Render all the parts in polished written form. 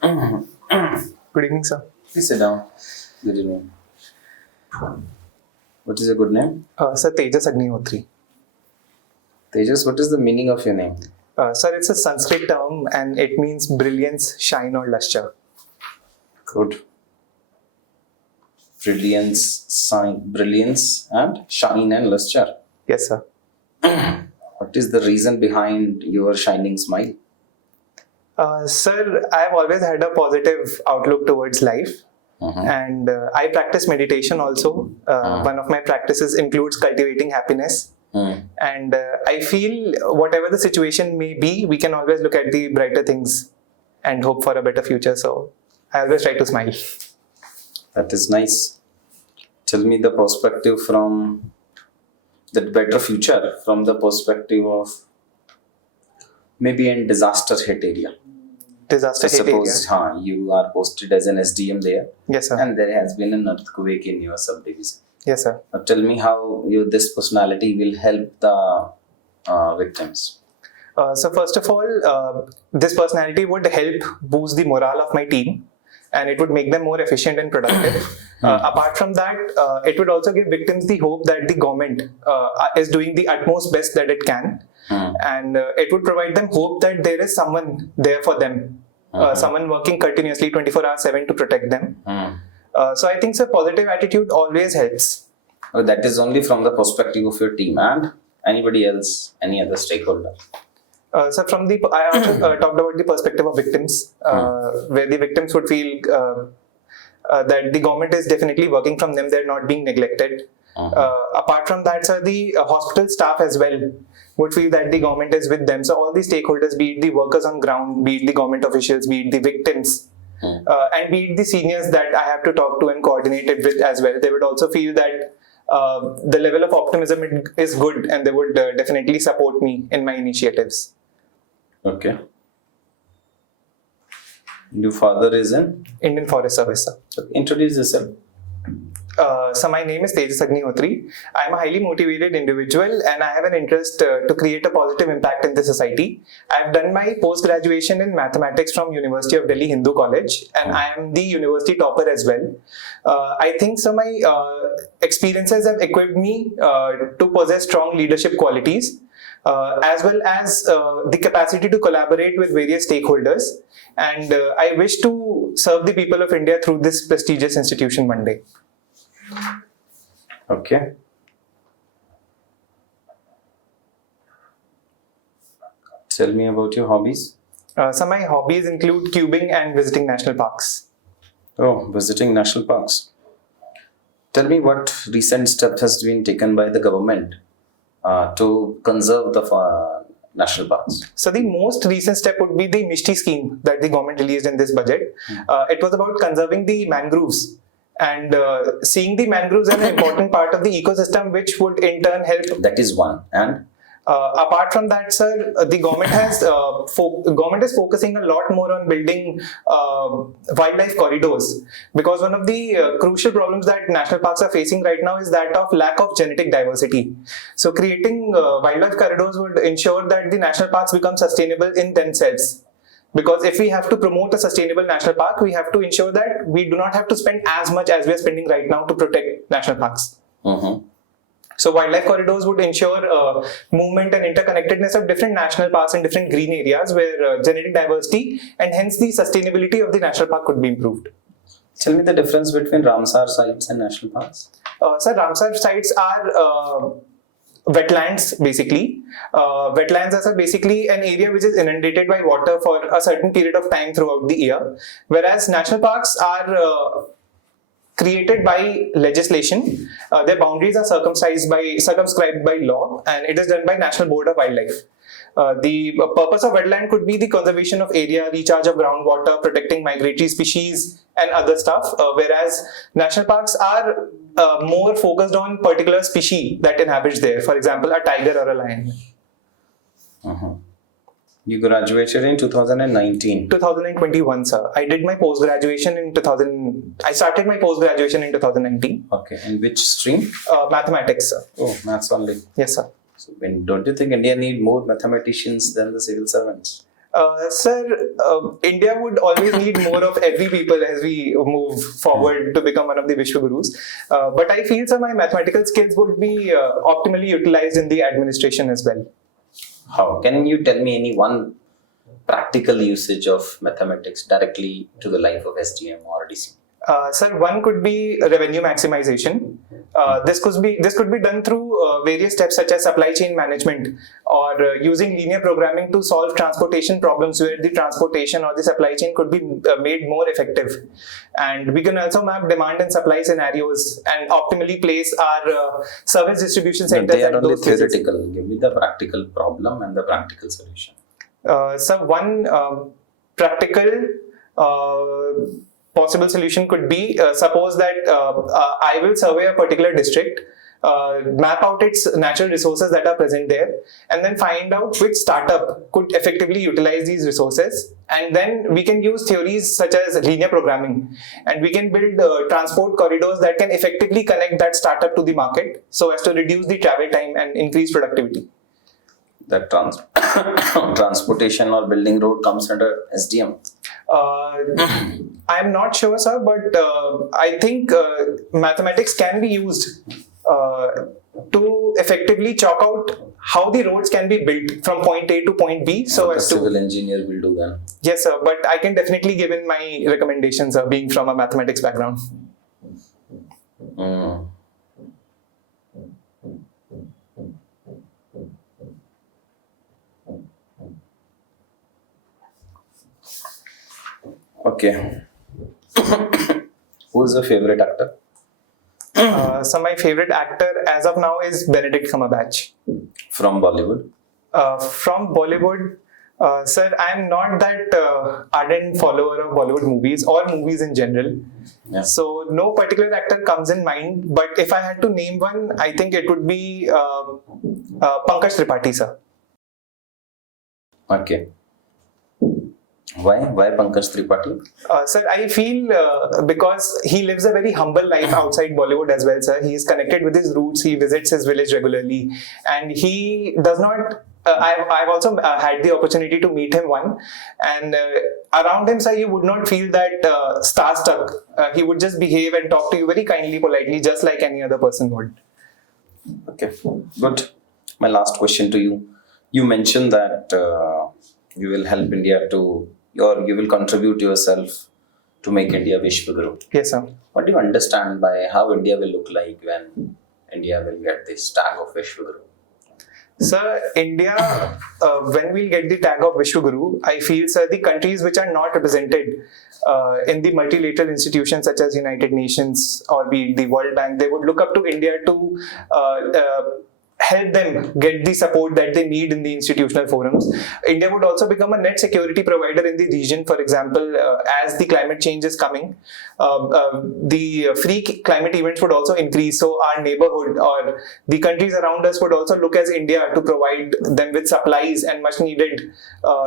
Good evening, sir. Please sit down. Good evening. What is your good name? Sir, Tejas Agnihotri. Tejas, what is the meaning of your name? Sir, it's a Sanskrit term and it means brilliance, shine, or luster. Good. Brilliance and shine and luster. Yes, sir. What is the reason behind your shining smile? Sir, I've always had a positive outlook towards life. And I practice meditation also. One of my practices includes cultivating happiness. And I feel whatever the situation may be, we can always look at the brighter things and hope for a better future. So I always try to smile. That is nice. Tell me the perspective from that better future from the perspective of maybe in disaster hit area. Disaster hit area. Suppose you are posted as an SDM there. Yes, sir. And there has been an earthquake in your subdivision. Yes, sir. Now tell me how this personality will help the victims. So first of all, this personality would help boost the morale of my team and it would make them more efficient and productive. Apart from that, it would also give victims the hope that the government is doing the utmost best that it can. And it would provide them hope that there is someone there for them, someone working continuously 24/7 to protect them. So I think a positive attitude always helps. That is only from the perspective of your team and anybody else, any other stakeholder. So I also talked about the perspective of victims, where the victims would feel that the government is definitely working from them, they're not being neglected. Apart from that, sir, the hospital staff as well would feel that the government is with them. So all the stakeholders, be it the workers on ground, be it the government officials, be it the victims, and be it the seniors that I have to talk to and coordinate it with as well, they would also feel that the level of optimism is good and they would definitely support me in my initiatives. Okay. Your father is in? Indian Forest Service, sir. Introduce yourself. So my name is Tejas Agnihotri. I am a highly motivated individual and I have an interest to create a positive impact in the society. I have done my post-graduation in mathematics from University of Delhi Hindu College and I am the university topper as well. I think so my experiences have equipped me to possess strong leadership qualities as well as the capacity to collaborate with various stakeholders. And I wish to serve the people of India through this prestigious institution one day. Okay. Tell me about your hobbies. So my hobbies include cubing and visiting national parks. Oh, visiting national parks. Tell me what recent step has been taken by the government to conserve the national parks. So the most recent step would be the Mishti scheme that the government released in this budget. It was about conserving the mangroves. And seeing the mangroves as an important part of the ecosystem, which would in turn help. That is one. And apart from that, sir, the government is focusing a lot more on building wildlife corridors, because one of the crucial problems that national parks are facing right now is that of lack of genetic diversity. So creating wildlife corridors would ensure that the national parks become sustainable in themselves. Because if we have to promote a sustainable national park, we have to ensure that we do not have to spend as much as we are spending right now to protect national parks. So wildlife corridors would ensure movement and interconnectedness of different national parks and different green areas where genetic diversity and hence the sustainability of the national park could be improved. Tell me the difference between Ramsar sites and national parks. Sir, Ramsar sites are wetlands basically. Wetlands are basically an area which is inundated by water for a certain period of time throughout the year, whereas national parks are created by legislation. Their boundaries are circumscribed by law, and it is done by National Board of Wildlife. The purpose of wetland could be the conservation of area, recharge of groundwater, protecting migratory species and other stuff, whereas national parks are more focused on particular species that inhabits there, for example a tiger or a lion. You graduated in 2019. 2021, sir. I did my post-graduation in I started my post-graduation in 2019. Okay. In which stream? Mathematics, sir. Oh, maths only. Yes, sir. So don't you think India need more mathematicians than the civil servants? Sir, India would always need more of every people as we move forward to become one of the Vishwagurus. But I feel, sir, my mathematical skills would be optimally utilized in the administration as well. How? Can you tell me any one practical usage of mathematics directly to the life of SDM or DC? Sir, one could be revenue maximization. This could be done through various steps such as supply chain management or using linear programming to solve transportation problems where the transportation or the supply chain could be made more effective. And we can also map demand and supply scenarios and optimally place our service distribution centers They are at only those places. theoretical. Give me the practical problem and the practical solution. So one practical possible solution could be, suppose that I will survey a particular district, map out its natural resources that are present there, and then find out which startup could effectively utilize these resources. And then we can use theories such as linear programming, and we can build transport corridors that can effectively connect that startup to the market so as to reduce the travel time and increase productivity. That transportation or building road comes under SDM. I'm not sure, sir, but I think mathematics can be used to effectively chalk out how the roads can be built from point A to point B. So What a as to civil engineer will do then. yes, sir, but I can definitely give in my recommendations, being from a mathematics background. Mm. Okay. Who is your favorite actor? So my favorite actor as of now is Benedict Cumberbatch. From Bollywood? From Bollywood, sir, I am not that ardent follower of Bollywood movies or movies in general. Yeah. So no particular actor comes in mind. But if I had to name one, I think it would be Pankaj Tripathi, sir. Okay. Why? Why Pankaj Tripathi? Sir, I feel because he lives a very humble life outside Bollywood as well, sir. He is connected with his roots. He visits his village regularly, and he does not. I've also had the opportunity to meet him one, and around him, sir, you would not feel that starstruck. He would just behave and talk to you very kindly, politely, just like any other person would. Okay, good. My last question to you. You mentioned that you will help India to, or you will contribute yourself to make India Vishwaguru. Yes, sir. What do you understand by how India will look like when India will get this tag of Vishwaguru? Sir, India, when we'll get the tag of Vishwaguru, I feel, sir, the countries which are not represented in the multilateral institutions such as United Nations or the World Bank, they would look up to India to help them get the support that they need in the institutional forums. India would also become a net security provider in the region. For example, as the climate change is coming, the free climate events would also increase. So our neighborhood or the countries around us would also look as India to provide them with supplies and much needed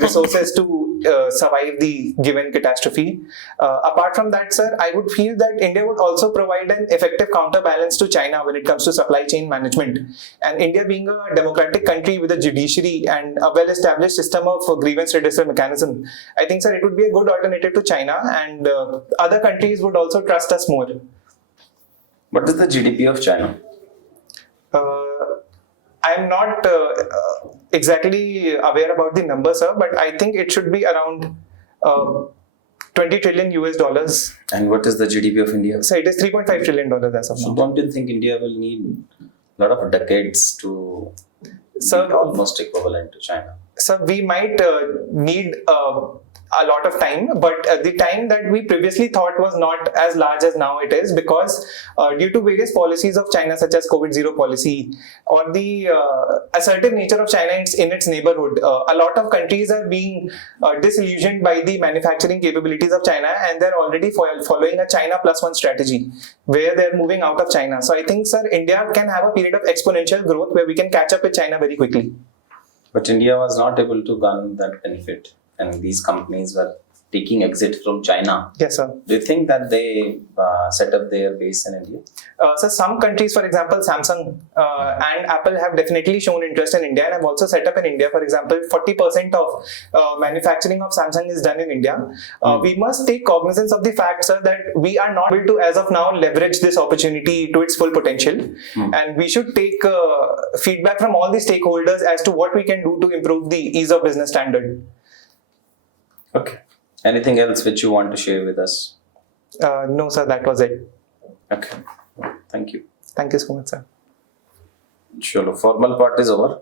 resources to survive the given catastrophe. Apart from that, sir, I would feel that India would also provide an effective counterbalance to China when it comes to supply chain management. And India being a democratic country with a judiciary and a well-established system of grievance redressal mechanism, I think, sir, it would be a good alternative to China, and other countries would also trust us more. What is the GDP of China? I am not exactly aware about the number, sir, but I think it should be around 20 trillion US dollars. And what is the GDP of India? So it is $3.5 trillion as of So now. don't you think India will need a lot of decades to So be almost equivalent to China? So we might need a lot of time, but the time that we previously thought was not as large as now it is, because due to various policies of China such as COVID-0 policy or the assertive nature of China in its neighborhood, a lot of countries are being disillusioned by the manufacturing capabilities of China, and they're already following a China plus one strategy where they're moving out of China. So I think, sir, India can have a period of exponential growth where we can catch up with China very quickly. But India was not able to garner that benefit, and these companies were taking exit from China. Yes, sir. Do you think that they set up their base in India? So some countries, for example, Samsung and Apple have definitely shown interest in India and have also set up in India. For example, 40% of manufacturing of Samsung is done in India. We must take cognizance of the fact, sir, that we are not able to, as of now, leverage this opportunity to its full potential. And we should take feedback from all the stakeholders as to what we can do to improve the ease of business standard. Okay. Anything else which you want to share with us? No, sir, that was it. Okay. Thank you. Thank you so much, sir. Chalo, formal part is over.